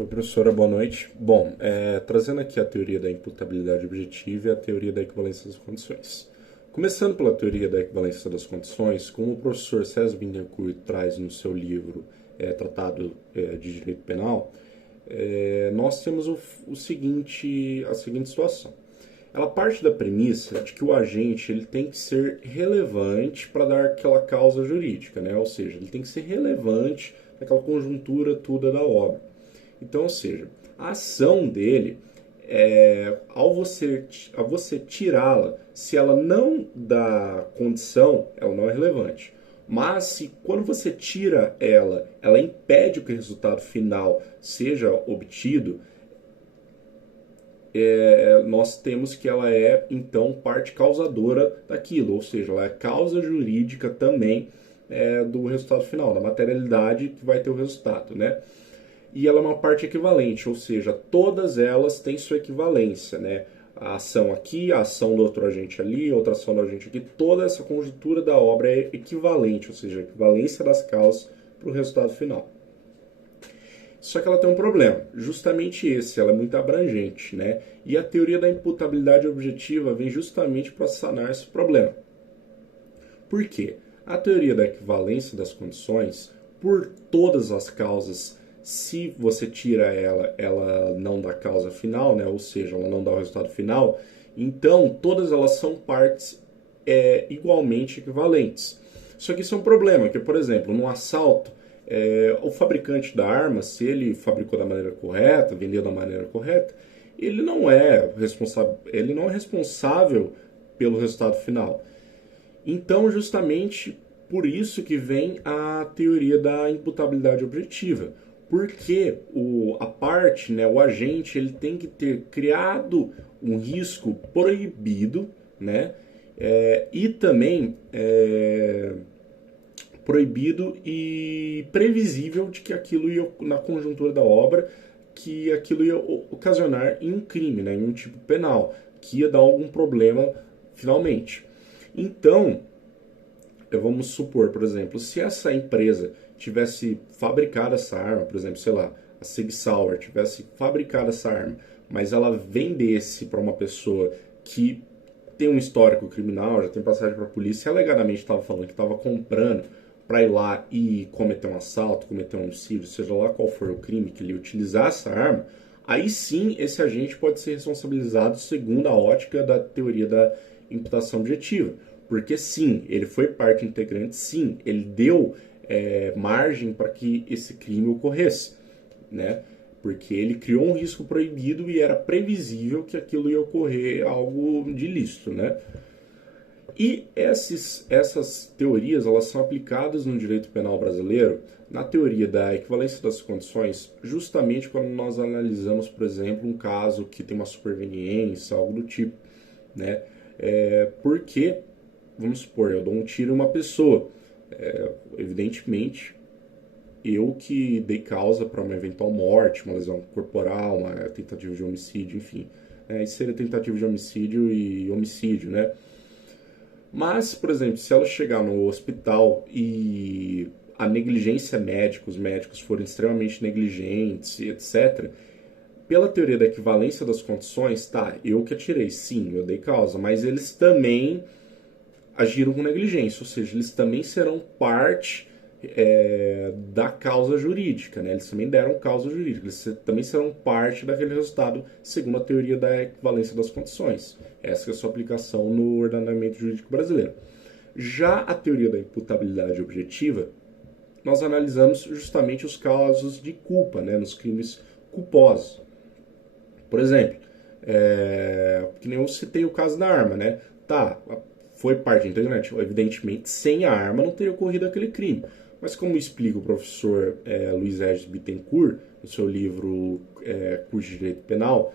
Oi, professora, boa noite. Bom, trazendo aqui a teoria da imputabilidade objetiva e a teoria da equivalência das condições. Começando pela teoria da equivalência das condições, como o professor César Bittencourt traz no seu livro Tratado de Direito Penal, nós temos a seguinte situação. Ela parte da premissa de que o agente ele tem que ser relevante para dar aquela causa jurídica, né? Ou seja, ele tem que ser relevante naquela conjuntura toda da obra. Então, ou seja, a ação dele, ao você tirá-la, se ela não dá condição, ela não é relevante. Mas se quando você tira ela impede que o resultado final seja obtido, nós temos que ela é, então, parte causadora daquilo, ou seja, ela é causa jurídica também do resultado final, da materialidade que vai ter o resultado, né? E ela é uma parte equivalente, ou seja, todas elas têm sua equivalência, né? A ação aqui, a ação do outro agente ali, outra ação do agente aqui, toda essa conjuntura da obra é equivalente, ou seja, a equivalência das causas para o resultado final. Só que ela tem um problema, justamente esse, ela é muito abrangente, né? E a teoria da imputabilidade objetiva vem justamente para sanar esse problema. Por quê? A teoria da equivalência das condições, por todas as causas, se você tira ela não dá causa final, né? Ou seja, ela não dá o resultado final, então todas elas são partes igualmente equivalentes. Só que isso é um problema, que, por exemplo, no assalto, o fabricante da arma, se ele fabricou da maneira correta, vendeu da maneira correta, ele não é responsável pelo resultado final. Então, justamente por isso que vem a teoria da imputabilidade objetiva, porque o agente, ele tem que ter criado um risco proibido, né? E também proibido e previsível de que aquilo ia, na conjuntura da obra, que aquilo ia ocasionar em um crime, né? Em um tipo penal, que ia dar algum problema finalmente. Então, vamos supor, por exemplo, se essa empresa tivesse fabricado essa arma, por exemplo, sei lá, a Sig Sauer tivesse fabricado essa arma, mas ela vendesse para uma pessoa que tem um histórico criminal, já tem passagem para a polícia, e alegadamente estava falando que estava comprando para ir lá e cometer um assalto, cometer um homicídio, seja lá qual for o crime que ele utilizar essa arma, aí sim esse agente pode ser responsabilizado segundo a ótica da teoria da imputação objetiva. Porque sim, ele foi parte integrante, sim, ele deu margem para que esse crime ocorresse, né? Porque ele criou um risco proibido e era previsível que aquilo ia ocorrer algo de ilícito, né? E essas teorias, elas são aplicadas no direito penal brasileiro na teoria da equivalência das condições, justamente quando nós analisamos, por exemplo, um caso que tem uma superveniência, algo do tipo, né? Porque, vamos supor, eu dou um tiro em uma pessoa, evidentemente, eu que dei causa para uma eventual morte, uma lesão corporal, uma tentativa de homicídio, enfim. Isso seria tentativa de homicídio e homicídio, né? Mas, por exemplo, se ela chegar no hospital e a negligência médica, os médicos forem extremamente negligentes, etc., pela teoria da equivalência das condições, tá, eu que atirei, sim, eu dei causa, mas eles também agiram com negligência, ou seja, eles também serão parte da causa jurídica, né? Eles também deram causa jurídica, eles também serão parte daquele resultado segundo a teoria da equivalência das condições. Essa é a sua aplicação no ordenamento jurídico brasileiro. Já a teoria da imputabilidade objetiva, nós analisamos justamente os casos de culpa, né? Nos crimes culposos. Por exemplo, que nem eu citei o caso da arma, né? Tá, foi parte integrante, evidentemente, sem a arma não teria ocorrido aquele crime. Mas como explica o professor Luiz Regis Bittencourt, no seu livro Curso de Direito Penal,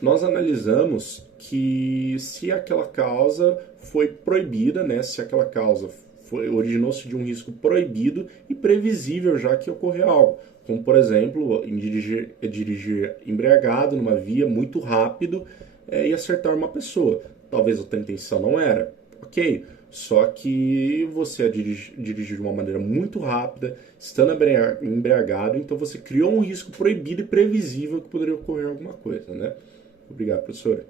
nós analisamos que se aquela causa foi proibida, né, se aquela causa originou-se de um risco proibido e previsível já que ocorreu algo, como por exemplo, em dirigir embriagado numa via muito rápido e acertar uma pessoa. Talvez a tua intenção não era, ok? Só que você dirige de uma maneira muito rápida, estando embriagado, então você criou um risco proibido e previsível que poderia ocorrer alguma coisa, né? Obrigado, professora.